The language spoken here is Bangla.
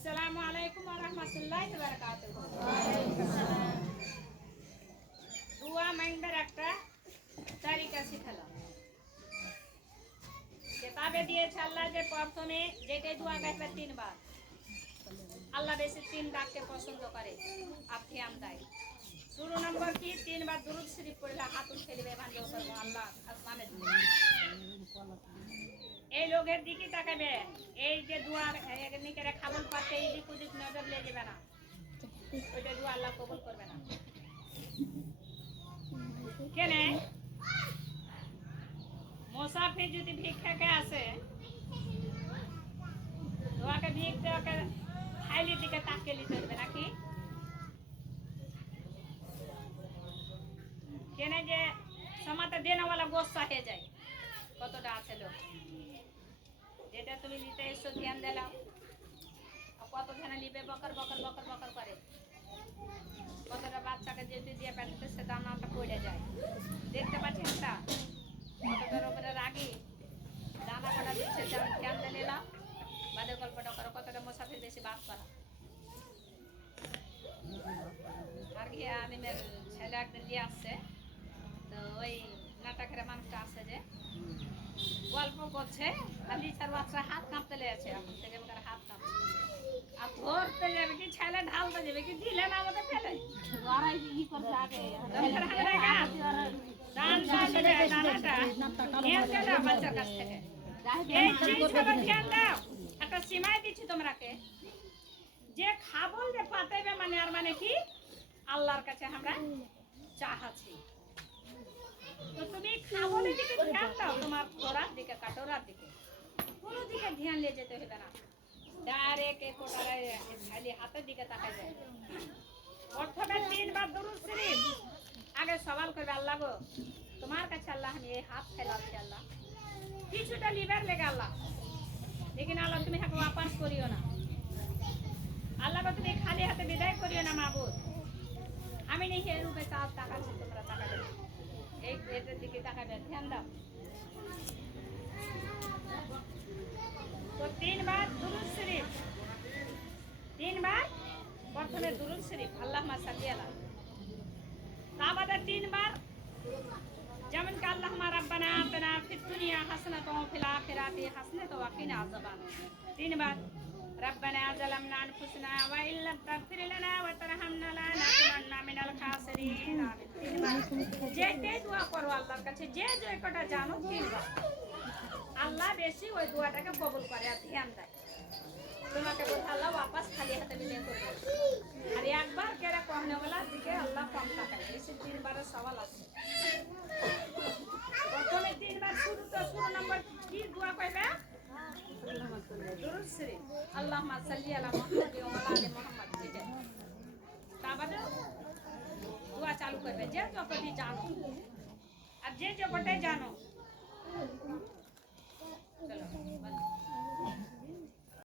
আসসালামু আলাইকুম ওয়া রাহমাতুল্লাহি ওয়া বারাকাতুহু। দোয়া মাইন্ডের একটা তারিকা শিখালাম। কিতাবে দিয়েছে আল্লাহ যে প্রথমে যেটা দোয়া গাইবে তিনবার। আল্লাহ বেশি তিন ডাককে পছন্দ করে আর ধ্যান দেয়। শুরু নম্বর কি তিনবার দুরূদ শরীফ পড়লে হাত উঠিয়ে ভাঞ্জো করবো আল্লাহ আসমানে দিবে। এই লোকের দিকে তাকাবে, এই যে দোয়া নিকেরে খাবল পাতে এই দিক ওদিক নজর লেগে যাবে না, ওইটা দোয়া আল্লাহ কবুল করবে না। কেন মুসাফির যদি ভিক্ষাকে আসে দোয়াকে ভিক দেওয়াকে থাইলির দিকে তাকিয়ে ধরবে নাকি? কেন যে সমাতে দেনাওয়ালা গোসা হয়ে যায়। কতটা আছে লোক যেটা তুমি নিতে এসো ধ্যান দিলাম, কত ধ্যানে নিবে বকর বকর বকর বকর করে। কতটা বাচ্চাকে যেতে দিয়ে পেটে সে দানাটা পড়ে যায়, দেখতে পাচ্ছেন না? কতটার উপরে রাগি দানা কটা দিচ্ছে ধ্যান দিয়ে নিলাম, বাদের গল্পটা করো। কতটা মুসাফির বেশি বাদ করা। আর কি আমি ছেলে একদিন দিয়ে আসছে, তো ওই নাটকের মানুষটা আছে যে গল্প করছে, খালি চার বাচ্চা হাত কাঁপতে লেগেছে, এখন থেকে হাত কাঁপছে। আর ধরতে যাবে কি ছেলে ঢালতে যাবে কি দিলে না আমাদের ফেলে বাচ্চার কাছ থেকে একটা সীমায় দিচ্ছি তোমরাকে যে খাবল যে পাতাইবে মানে আর মানে কি আল্লাহর কাছে আমরা চাহাছি। তো তুমি খাবলের দিকে ধ্যান দাও, তোমার ঘোরার দিকে কাটোরার দিকে কোনো দিকে ধ্যান নিয়ে যেতে হবে না। ডাইরেক্ট খালি হাতের দিকে তাকাই যায়। প্রথমে তিনবার দুরূদ শরীফ আগে সওয়াল করবে, আল্লাহ গো তোমার কাছে আল্লাহ আমি এই হাত ফেলাচ্ছি, আল্লাহ কিছুটা লিবার লেগে আল্লাহ, लेकिन আল্লাহ তুমি হাকে ওয়াপাস করিও না। আল্লাহ গো তুমি খালি হাতে বিদায় করিও না মাবুদ। আমি নেই হে রূপে চাঁদ তাকাচ্ছি, তোমরা তাকাবে এই এটার দিকে তাকাবে, ধ্যান দাও। তো তিনবার দুরূদ শরীফ, তিনবার প্রথমে দুরূদ শরীফ আল্লাহুম্মা সাল্লি আলা, তারপরে তিনবার যেমন কি আল্লাহুম্মা রাব্বানা আতিনা ফিদ দুনিয়া হাসানাতাও ওয়া ফিল আখিরাতি হাসানাতাও ওয়া কিনা আযাবান্নার। তিনবার রাব্বানা যালামনা আনফুসানা ওয়া ইল্লাম তাগফির লানা ওয়া তারহামনা লানাকুনান্না মিনাল খাসিরিন। আমিন। তিনবার যেটাই দোয়া করো আল্লাহর কাছে যে যে কটা জানো তিনবার, আল্লাহ বেশি ওই দোয়াটাকে কবুল করে আর ধ্যান দেয়। তোমাকে বলতে আল্লাহ ওয়াপাস খালি হাতে বিদায় করবে, আর একবার কেরা কহনেওয়ালার দিকে আল্লাহ কম তাকায়। বেশি তিনবারের সওয়াল আছে। প্রথমে তিনবার শুরু নম্বর কি দোয়া কইবে? দুরূদ শরীফ আল্লাহুম্মা সাল্লি আলা মুহাম্মাদ ওয়া আলা আলি মুহাম্মাদ। তারপরে দোয়া চালু করবে যে যতটি জানো, আর যে যতটাই জানো। চলো